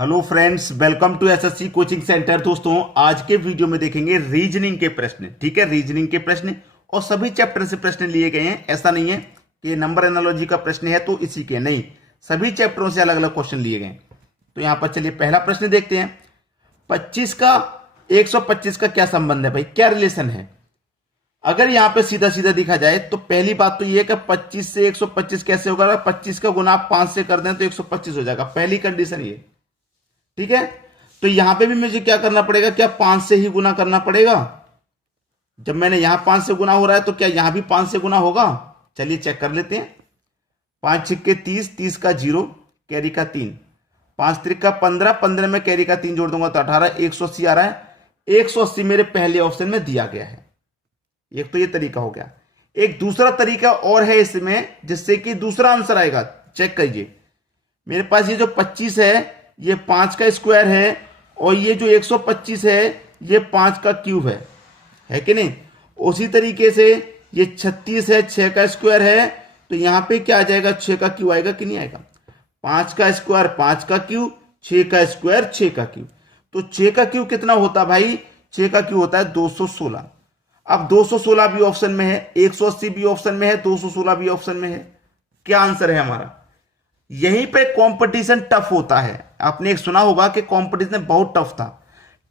Hello friends, welcome to SSC coaching centre. दोस्तों, आज के वीडियो में देखेंगे रीजनिंग के प्रश्न। ठीक है, रीजनिंग के प्रश्न और सभी चैप्टर से प्रश्न लिए गए हैं। ऐसा नहीं है कि नंबर एनालॉजी का प्रश्न है तो इसी के, नहीं, सभी चैप्टरों से अलग अलग क्वेश्चन लिए गए। तो यहां पर चलिए पहला प्रश्न देखते हैं। 25 का 125 का क्या संबंध है भाई, क्या रिलेशन है? अगर यहां पे सीधा सीधा दिखा जाए तो पहली बात तो यह कि 25 से 125 कैसे होगा? 25 का गुना आप 5 से कर दें तो 125 हो जाएगा। पहली कंडीशन ये। ठीक है, तो यहां पे भी मुझे क्या करना पड़ेगा? क्या 5 से ही गुना करना पड़ेगा? जब मैंने यहां 5 से गुना हो रहा है तो क्या यहां भी 5 से गुना होगा? चलिए चेक कर लेते हैं। 5 छिक्के 30, 30 का 0, कैरी का 3, 5 त्रिक 15, 15 में कैरी का 3 जोड़ दूंगा तो 18, 180 आ रहा है। 180 मेरे पहले ऑप्शन में दिया गया है। एक तो ये तरीका हो गया। एक दूसरा तरीका और है इसमें जिससे कि दूसरा आंसर आएगा। चेक कीजिए, मेरे पास ये जो 25 है ये 5 का स्क्वायर है और ये जो 125 है ये 5 का क्यूब है कि नहीं? उसी तरीके से ये 36 है, 6 का स्क्वायर है, तो यहां पे क्या आ जाएगा? 6 का क्यूब आएगा कि नहीं आएगा? 5 का स्क्वायर 5 का क्यूब, 6 का स्क्वायर 6 का क्यूब। तो 6 का क्यूब कितना होता भाई? 6 का क्यूब होता है 216। अब 216 भी ऑप्शन में है, 180 भी ऑप्शन में है, 216 भी ऑप्शन में है। क्या आंसर है हमारा? यहीं पे कंपटीशन टफ होता है। आपने एक सुना होगा कि कंपटीशन बहुत टफ था।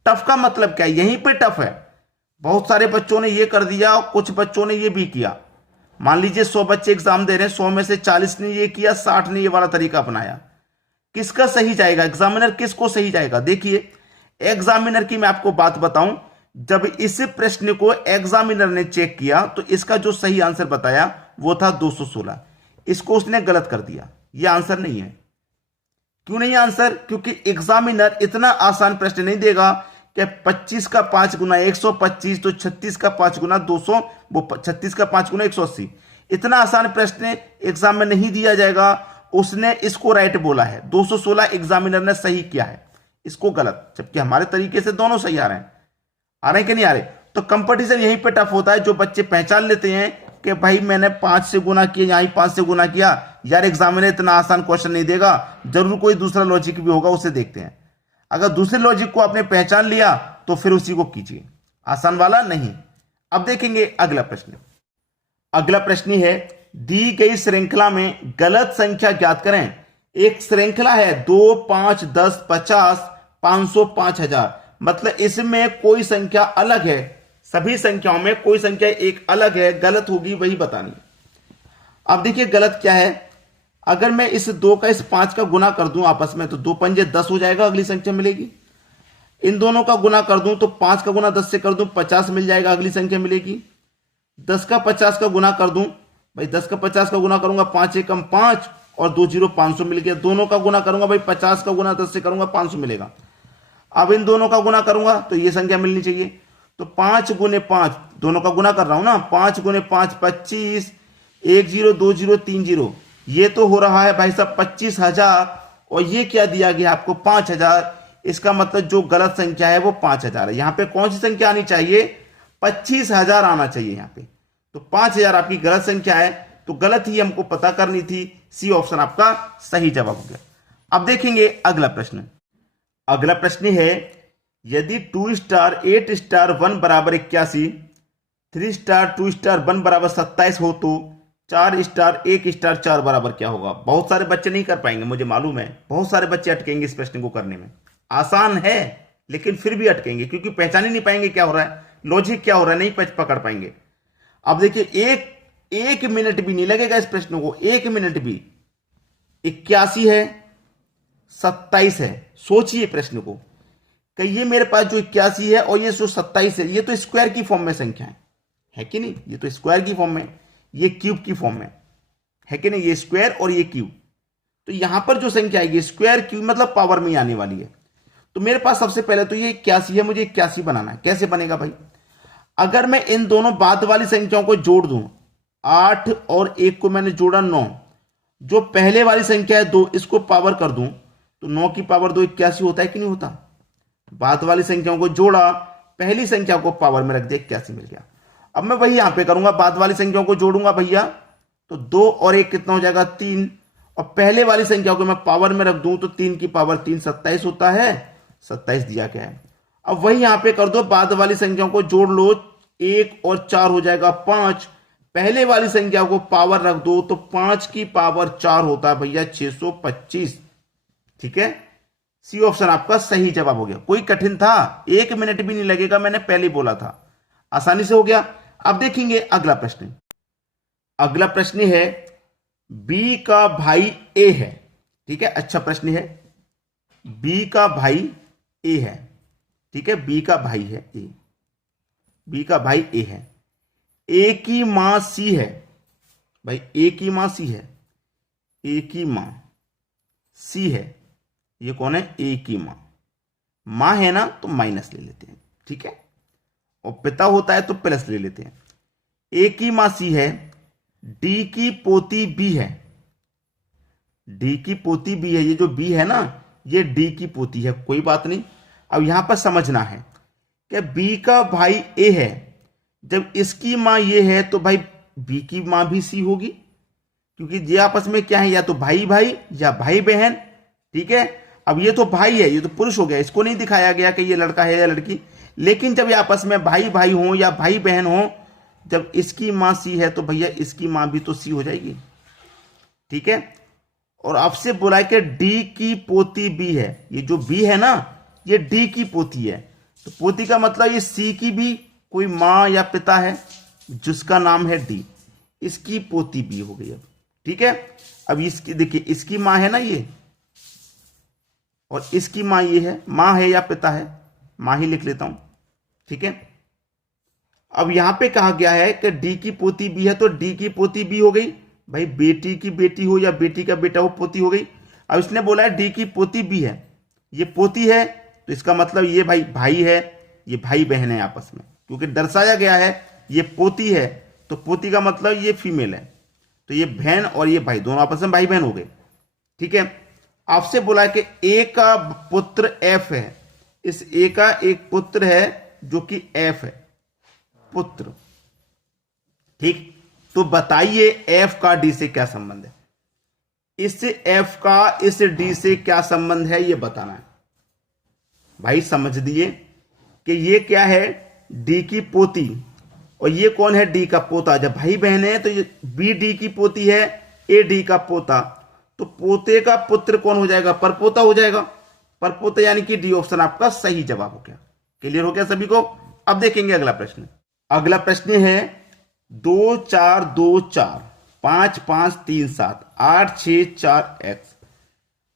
टफ का मतलब क्या है? यहीं पे टफ है। बहुत सारे बच्चों ने ये कर दिया और कुछ बच्चों ने ये भी किया। मान लीजिए 100 बच्चे एग्जाम दे रहे हैं, 100 में से 40 ने ये किया, 60 ने ये वाला तरीका अपनाया। किसका सही जाएगा? एग्जामिनर किसको सही जाएगा? देखिए, एग्जामिनर की मैं आपको बात बताऊं, जब इस प्रश्न को एग्जामिनर ने चेक किया तो इसका जो सही आंसर बताया वो था 216। इसको उसने गलत कर दिया। ये आंसर नहीं है। क्यों नहीं आंसर? क्योंकि एग्जामिनर इतना आसान प्रश्न नहीं देगा कि 25 का 5 गुना 125 तो 36 का 5 गुना 200, वो 36 का 5 गुना 180। इतना आसान प्रश्न एग्जाम में नहीं दिया जाएगा। उसने इसको राइट बोला है, 216 एग्जामिनर ने सही किया है, इसको गलत। जबकि हमारे तरीके से दोनों सही आ रहे हैं। आ रहे हैं कि नहीं आ रहे? तो कंपटीशन यहीं पे टफ होता है। जो बच्चे पहचान लेते हैं कि भाई मैंने 5 से गुना किया, यहां 5 से गुना किया, यार एग्जामिनर इतना आसान क्वेश्चन नहीं देगा, जरूर कोई दूसरा लॉजिक भी होगा, उसे देखते हैं। अगर दूसरे लॉजिक को आपने पहचान लिया तो फिर उसी को कीजिए, आसान वाला नहीं। अब देखेंगे अगला प्रश्न। अगला प्रश्न है, दी गई श्रृंखला में गलत संख्या ज्ञात करें। एक श्रृंखला है 2, 5, 10, 50, 500, 5000। मतलब इसमें कोई संख्या अलग है, सभी संख्याओं में कोई संख्या एक अलग है, गलत होगी वही बतानी। अब देखिए गलत क्या है। अगर मैं इस 2 का इस 5 का गुना कर दूं आपस में तो 2 पंजे 10 हो जाएगा, अगली संख्या मिलेगी। इन दोनों का गुना कर दूं तो 5 का गुना 10 से कर दूं 50 मिल जाएगा, अगली संख्या मिलेगी। 10 का 50 का गुना कर दूं भाई, 10 का 50 का गुना करूंगा 5 एकम 5 और 2 0 500 मिल गया। दोनों का गुना करूंगा भाई, 50 का गुना 10 से करूंगा 500 मिलेगा। अब इन दोनों का गुना करूंगा तो ये संख्या मिलनी चाहिए। तो 5 गुने 5, दोनों का गुना कर रहा हूं ना, 5 गुने 5 25, 1 0 2 0 3 0, ये तो हो रहा है भाई साहब 25,000। और ये क्या दिया गया आपको? 5,000। इसका मतलब जो गलत संख्या है वो 5,000 है। यहां पे कौन सी संख्या आनी चाहिए? 25,000 आना चाहिए यहां पे। तो 5,000 आपकी गलत संख्या है, तो गलत ही हमको पता करनी थी। सी ऑप्शन आपका सही जवाब हो गया। अब देखेंगे अगला प्रश्न। अगला प्रश्न है, यदि 2 स्टार 8 स्टार 1 बराबर 81, 3 स्टार 2 स्टार 1 बराबर 27 हो तो 4 स्टार 1 स्टार 4 बराबर क्या होगा? बहुत सारे बच्चे नहीं कर पाएंगे, मुझे मालूम है। बहुत सारे बच्चे अटकेंगे इस प्रश्न को करने में। आसान है लेकिन फिर भी अटकेंगे क्योंकि पहचान ही नहीं पाएंगे क्या हो रहा है, लॉजिक क्या हो रहा है, नहीं पकड़ पाएंगे। अब देखिए, एक मिनट भी नहीं लगेगा इस प्रश्न को, 1 मिनट भी। 81 है, 27 है। सोचिए प्रश्न को कि ये मेरे पास जो 81 है और ये जो 27 है, ये तो स्क्वायर की फॉर्म में संख्या है कि नहीं? ये तो स्क्वायर की फॉर्म में, ये क्यूब की फॉर्म में है कि नहीं? ये स्क्वायर और ये क्यूब। तो यहां पर जो संख्या आएगी स्क्वायर क्यूब मतलब पावर में आने वाली है। तो मेरे पास सबसे पहले तो ये 81 है, मुझे 81 बनाना है। कैसे बनेगा भाई? अगर मैं इन दोनों बाद वाली संख्याओं को जोड़ दूं, 8 और 1 को मैंने जोड़ा 9, जो पहले वाली संख्या है 2, इसको पावर कर दूं तो 9 की पावर 2 81 होता है कि नहीं होता? बाद वाली संख्याओं को जोड़ा, पहली संख्या को पावर में रख दिया, 81 मिल गया। अब मैं वही यहां पे करूंगा, बाद वाली संख्याओं को जोड़ूंगा भैया, तो 2 और 1 कितना हो जाएगा? 3, और पहले वाली संख्या को मैं पावर में रख दूं तो 3 की पावर 3 27 होता है, 27 दिया गया है। अब वही यहां पे कर दो, बाद वाली संख्याओं को जोड़ लो, 1 और 4 हो जाएगा 5। पहले वाली संख्या को पावर रख दो तो 5 की पावर 4 होता है भैया 625। ठीक है, सी ऑप्शन आपका सही जवाब हो गया। कोई कठिन था? 1 मिनट भी नहीं लगेगा, मैंने पहले ही बोला था, आसानी से हो गया। अब देखेंगे अगला प्रश्न। अगला प्रश्न है बी का भाई ए है। ठीक है, अच्छा प्रश्न है। बी का भाई ए है। ठीक है, बी का भाई है ए, बी का भाई ए है। ए की मां सी है भाई, ए की मां सी है, ए की मां सी है। ये कौन है? ए की मां। मां है ना तो माइनस ले लेते हैं, ठीक है, और पिता होता है तो प्लस ले लेते हैं। ए की मां सी है, डी की पोती बी है, डी की पोती बी है। ये जो बी है ना, ये डी की पोती है, कोई बात नहीं। अब यहां पर समझना है कि बी का भाई ए है, जब इसकी मां ये है तो भाई बी की मां भी सी होगी, क्योंकि ये आपस में क्या है, या तो भाई भाई या भाई बहन। ठीक है, अब ये तो भाई है, ये तो पुरुष हो गया, इसको नहीं दिखाया गया कि ये लड़का है या लड़की। लेकिन जब ये आपस में भाई भाई हो या भाई बहन हो, जब इसकी मां सी है तो भैया इसकी मां भी तो सी हो जाएगी। ठीक है, और आपसे बोला है कि डी की पोती बी है। ये जो बी है ना, ये डी की पोती है, तो पोती का मतलब ये सी की भी कोई मां या पिता है जिसका नाम है डी, इसकी पोती बी हो गई। अब ठीक है, अब इसकी देखिए, इसकी मां है ना ये, और इसकी मां ये है। मां है या पिता है? मां ही लिख लेता हूं। ठीक है, अब यहां पे कहा गया है कि डी की पोती बी है, तो डी की पोती बी हो गई भाई, बेटी की बेटी हो या बेटी का बेटा हो, पोती हो गई। अब इसने बोला है डी की पोती बी है, ये पोती है, तो इसका मतलब ये भाई भाई है, ये भाई बहन है आपस में, क्योंकि दर्शाया गया है ये पोती है, तो पोती का मतलब ये फीमेल है, तो ये बहन और ये भाई दोनों आपस में भाई बहन हो गए। ठीक है, आपसे बोला है कि ए का पुत्र एफ है, इस ए का एक पुत्र है जो कि एफ है, पुत्र। ठीक, तो बताइए एफ का डी से क्या संबंध है? इस एफ का इस डी से क्या संबंध है, ये बताना है भाई। समझ दिए कि ये क्या है, डी की पोती, और ये कौन है? डी का पोता। जब भाई बहन है तो ये बी डी की पोती है, ए डी का पोता, तो पोते का पुत्र कौन हो जाएगा? परपोता हो जाएगा। परपोता यानी कि डी ऑप्शन आपका सही जवाब हो गया। क्लियर हो गया सभी को? अब देखेंगे अगला प्रश्न। अगला प्रश्न है 2 4 2 4 5 5 3 7 8 6 4 x।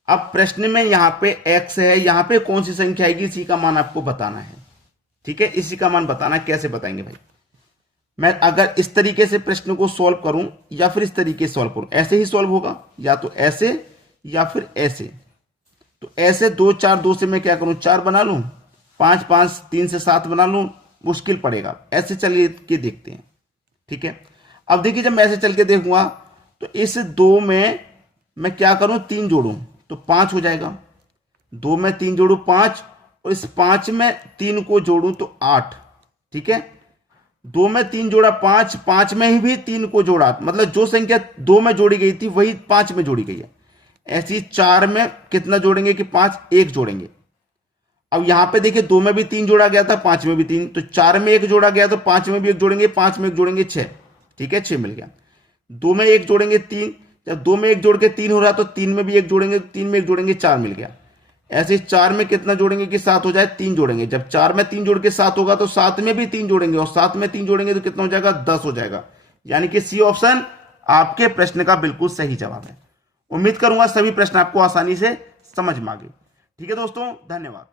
अब प्रश्न में यहां पे x है, यहां पे कौन सी संख्या आएगी, इसी का मान आपको बताना है। ठीक है, इसी का मान बताना। कैसे बताएंगे भाई? मैं अगर इस तरीके से प्रश्न को सॉल्व करूं या फिर इस तरीके से सॉल्व करूं, ऐसे ही सॉल्व होगा, या तो ऐसे या फिर ऐसे। तो ऐसे 2 4 2 से मैं क्या करूं, 4 बना लूं, 5 5 3 से 7 बना लूं, मुश्किल पड़ेगा। ऐसे चलिए के देखते हैं। ठीक है, अब देखिए, जब मैं ऐसे चल के देखूंगा तो इस 2 में मैं क्या करूं, 3 जोड़ूं तो 5 हो जाएगा। 2 में 3 जोड़ू 5, और इस 5 में 3 को जोड़ू तो 8। ठीक है, 2 में 3 जोड़ा 5, 5 में ही भी 3 को जोड़ा, मतलब जो संख्या 2 में जोड़ी गई थी वही 5 में जोड़ी गई है। ऐसी 4 में कितना जोड़ेंगे कि 5, 1 जोड़ेंगे। अब यहां पे देखिए 2 में भी 3 जोड़ा गया था, 5 में भी 3, तो 4 में 1 जोड़ा गया तो 5 में भी 1 जोड़ेंगे, 5 में 1 जोड़ेंगे 6। ठीक है, 6 मिल गया। 2 में 1 जोड़ेंगे 3, जब 2 में 1 जोड़ के 3 हो रहा तो 3 में भी 1 जोड़ेंगे, 3 में 1 जोड़ेंगे 4 मिल गया। ऐसे 4 में कितना जोड़ेंगे कि 7 हो जाए, 3 जोड़ेंगे। जब 4 में 3 जोड़ के 7 होगा तो 7 में भी 3 जोड़ेंगे, और 7 में 3 जोड़ेंगे तो कितना हो जाएगा, 10 हो जाएगा। यानी कि सी ऑप्शन आपके प्रश्न का बिल्कुल सही जवाब है। उम्मीद करूंगा सभी प्रश्न आपको आसानी से समझ में आ गए। ठीक है दोस्तों, धन्यवाद।